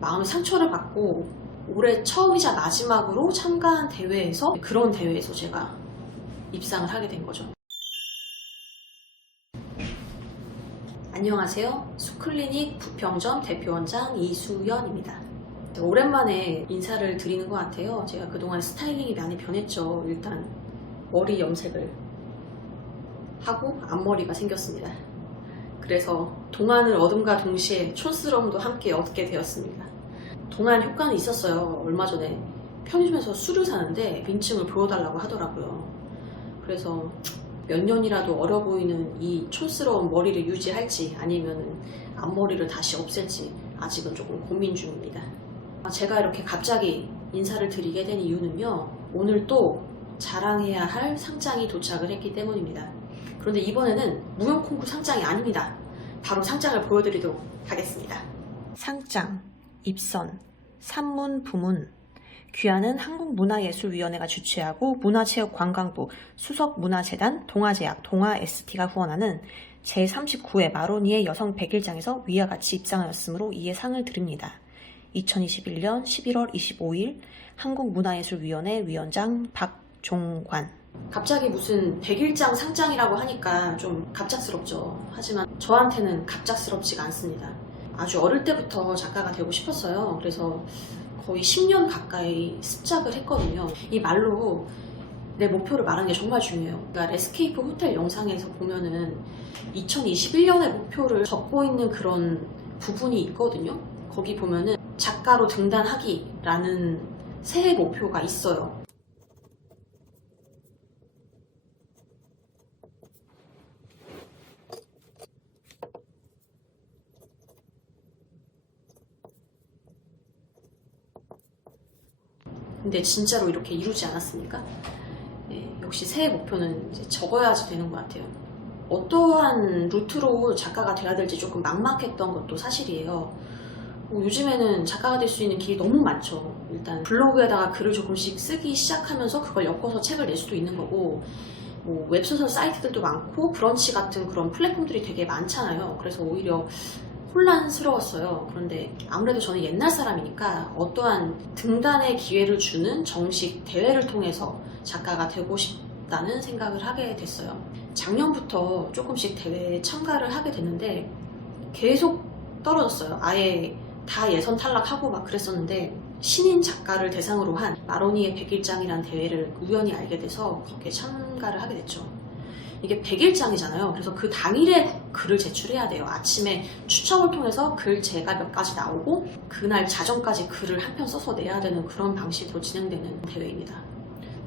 마음의 상처를 받고 올해 처음이자 마지막으로 참가한 대회에서 그런 대회에서 제가 입상을 하게 된 거죠. 안녕하세요. 수클리닉 부평점 대표원장 이수연입니다. 오랜만에 인사를 드리는 것 같아요. 제가 그동안 스타일링이 많이 변했죠. 일단 머리 염색을 하고 앞머리가 생겼습니다. 그래서 동안을 얻음과 동시에 촌스러움도 함께 얻게 되었습니다. 동안 효과는 있었어요. 얼마 전에 편의점에서 술을 사는데 민증을 보여달라고 하더라고요. 그래서 몇 년이라도 어려 보이는 이 촌스러운 머리를 유지할지 아니면 앞머리를 다시 없앨지 아직은 조금 고민 중입니다. 제가 이렇게 갑자기 인사를 드리게 된 이유는요, 오늘 또 자랑해야 할 상장이 도착을 했기 때문입니다. 그런데 이번에는 무용콩쿠 상장이 아닙니다. 바로 상장을 보여드리도록 하겠습니다. 상장, 입선, 산문, 부문. 귀하는 한국문화예술위원회가 주최하고 문화체육관광부, 수석문화재단, 동아제약, 동아ST가 후원하는 제39회 마로니에 여성 100일장에서 위와 같이 입상하였으므로 이에 상을 드립니다. 2021년 11월 25일 한국문화예술위원회 위원장 박종관. 갑자기 무슨 100일장 상장이라고 하니까 좀 갑작스럽죠. 하지만 저한테는 갑작스럽지가 않습니다. 아주 어릴 때부터 작가가 되고 싶었어요. 그래서 거의 10년 가까이 습작을 했거든요. 이 말로 내 목표를 말하는 게 정말 중요해요. 그러니까 에스케이프 호텔 영상에서 보면은 2021년의 목표를 적고 있는 그런 부분이 있거든요. 거기 보면은 작가로 등단하기라는 새해 목표가 있어요. 근데 진짜로 이렇게 이루지 않았습니까? 네, 역시 새해 목표는 이제 적어야지 되는 것 같아요. 어떠한 루트로 작가가 돼야 될지 조금 막막했던 것도 사실이에요. 요즘에는 작가가 될 수 있는 길이 너무 많죠. 일단 블로그에다가 글을 조금씩 쓰기 시작하면서 그걸 엮어서 책을 낼 수도 있는 거고, 웹소설 사이트들도 많고 브런치 같은 그런 플랫폼들이 되게 많잖아요. 그래서 오히려 혼란스러웠어요. 그런데 아무래도 저는 옛날 사람이니까 어떠한 등단의 기회를 주는 정식 대회를 통해서 작가가 되고 싶다는 생각을 하게 됐어요. 작년부터 조금씩 대회에 참가를 하게 됐는데 계속 떨어졌어요. 아예 다 예선 탈락하고 막 그랬었는데, 신인 작가를 대상으로 한 마로니에 100일장이라는 대회를 우연히 알게 돼서 거기에 참가를 하게 됐죠. 이게 100일장이잖아요. 그래서 그 당일에 글을 제출해야 돼요. 아침에 추첨을 통해서 글제가 몇 가지 나오고 그날 자정까지 글을 한 편 써서 내야 되는 그런 방식으로 진행되는 대회입니다.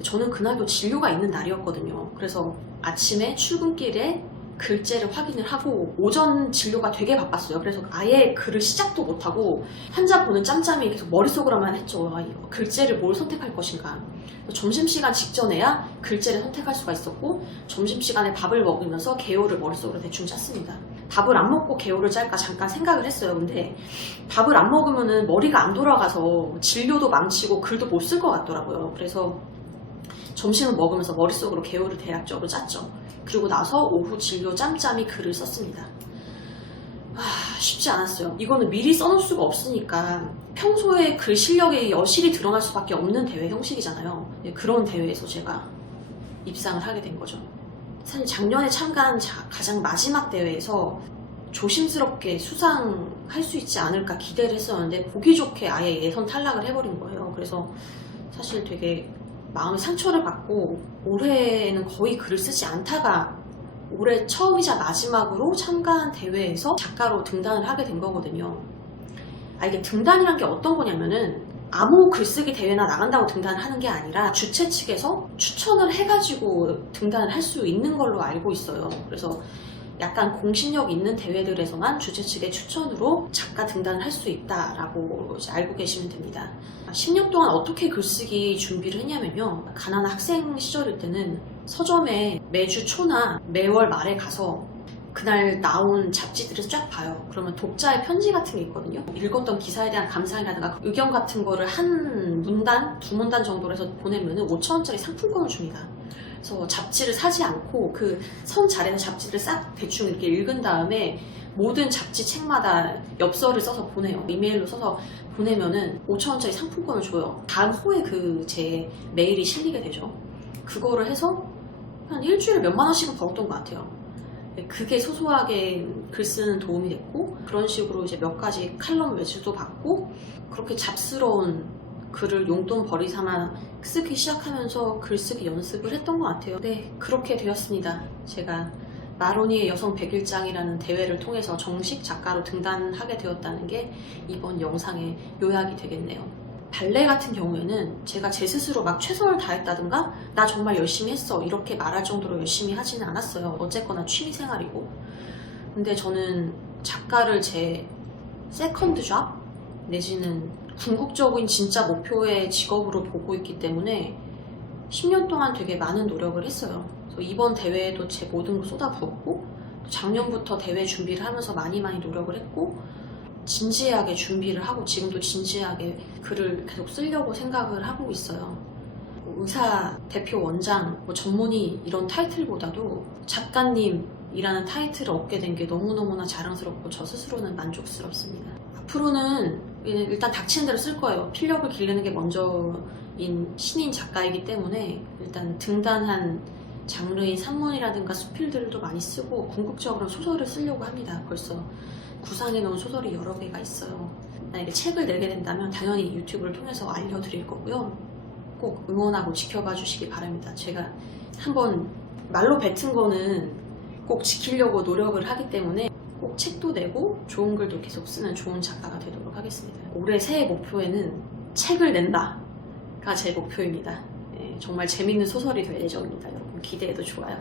저는 그날도 진료가 있는 날이었거든요. 그래서 아침에 출근길에 글제를 확인을 하고 오전 진료가 되게 바빴어요. 그래서 아예 글을 시작도 못하고 환자 보는 짬짬이 계속 머릿속으로만 했죠. 글제를 뭘 선택할 것인가. 점심시간 직전에야 글제를 선택할 수가 있었고, 점심시간에 밥을 먹으면서 개요를 머릿속으로 대충 짰습니다. 밥을 안 먹고 개요를 짤까 잠깐 생각을 했어요. 근데 밥을 안 먹으면 머리가 안 돌아가서 진료도 망치고 글도 못 쓸 것 같더라고요. 그래서 점심을 먹으면서 머릿속으로 개요를 대략적으로 짰죠. 그리고 나서 오후 진료 짬짬이 글을 썼습니다. 쉽지 않았어요. 이거는 미리 써놓을 수가 없으니까 평소에 글 실력이 여실히 드러날 수밖에 없는 대회 형식이잖아요. 그런 대회에서 제가 입상을 하게 된 거죠. 사실 작년에 참가한 가장 마지막 대회에서 조심스럽게 수상할 수 있지 않을까 기대를 했었는데 보기 좋게 아예 예선 탈락을 해버린 거예요. 그래서 사실 되게 마음의 상처를 받고 올해는 거의 글을 쓰지 않다가 올해 처음이자 마지막으로 참가한 대회에서 작가로 등단을 하게 된 거거든요. 이게 등단이란 게 어떤 거냐면은 아무 글쓰기 대회나 나간다고 등단을 하는 게 아니라 주최 측에서 추천을 해가지고 등단을 할 수 있는 걸로 알고 있어요. 그래서 약간 공신력 있는 대회들에서만 주최 측의 추천으로 작가 등단을 할 수 있다라고 알고 계시면 됩니다. 10년 동안 어떻게 글쓰기 준비를 했냐면요. 가난한 학생 시절일 때는 서점에 매주 초나 매월 말에 가서 그날 나온 잡지들을 쫙 봐요. 그러면 독자의 편지 같은 게 있거든요. 읽었던 기사에 대한 감상이라든가 의견 같은 거를 한 문단, 두 문단 정도로 해서 보내면 5,000원짜리 상품권을 줍니다. 그래서 잡지를 사지 않고 그 선 자리에서 잡지를 싹 대충 이렇게 읽은 다음에 모든 잡지 책마다 엽서를 써서 보내요. 이메일로 써서 보내면은 5,000원짜리 상품권을 줘요. 다음 호에 그 제 메일이 실리게 되죠. 그거를 해서 한 일주일에 몇만 원씩은 벌었던 것 같아요. 그게 소소하게 글 쓰는 도움이 됐고, 그런 식으로 이제 몇 가지 칼럼 외주도 받고, 그렇게 잡스러운 글을 용돈 벌이 삼아 쓰기 시작하면서 글쓰기 연습을 했던 것 같아요. 네, 그렇게 되었습니다. 제가 마로니의 여성 100일장이라는 대회를 통해서 정식 작가로 등단하게 되었다는 게 이번 영상의 요약이 되겠네요. 발레 같은 경우에는 제가 제 스스로 막 최선을 다했다든가 나 정말 열심히 했어 이렇게 말할 정도로 열심히 하지는 않았어요. 어쨌거나 취미생활이고. 근데 저는 작가를 제 세컨드 잡 내지는 궁극적인 진짜 목표의 직업으로 보고 있기 때문에 10년 동안 되게 많은 노력을 했어요. 그래서 이번 대회에도 제 모든 걸 쏟아부었고, 작년부터 대회 준비를 하면서 많이 노력을 했고, 진지하게 준비를 하고 지금도 진지하게 글을 계속 쓰려고 생각을 하고 있어요. 의사, 대표, 원장, 전문의 이런 타이틀보다도 작가님이라는 타이틀을 얻게 된 게 너무너무나 자랑스럽고 저 스스로는 만족스럽습니다. 앞으로는 일단 닥치는 대로 쓸 거예요. 필력을 기르는 게 먼저인 신인 작가이기 때문에 일단 등단한 장르인 산문이라든가 수필들도 많이 쓰고, 궁극적으로 소설을 쓰려고 합니다. 벌써 구상해 놓은 소설이 여러 개가 있어요. 만약에 책을 내게 된다면 당연히 유튜브를 통해서 알려드릴 거고요. 꼭 응원하고 지켜봐 주시기 바랍니다. 제가 한번 말로 뱉은 거는 꼭 지키려고 노력을 하기 때문에 꼭 책도 내고 좋은 글도 계속 쓰는 좋은 작가가 되도록 하겠습니다. 올해 새해 목표에는 책을 낸다가 제 목표입니다. 정말 재밌는 소설이 될 예정입니다. 여러분 기대해도 좋아요.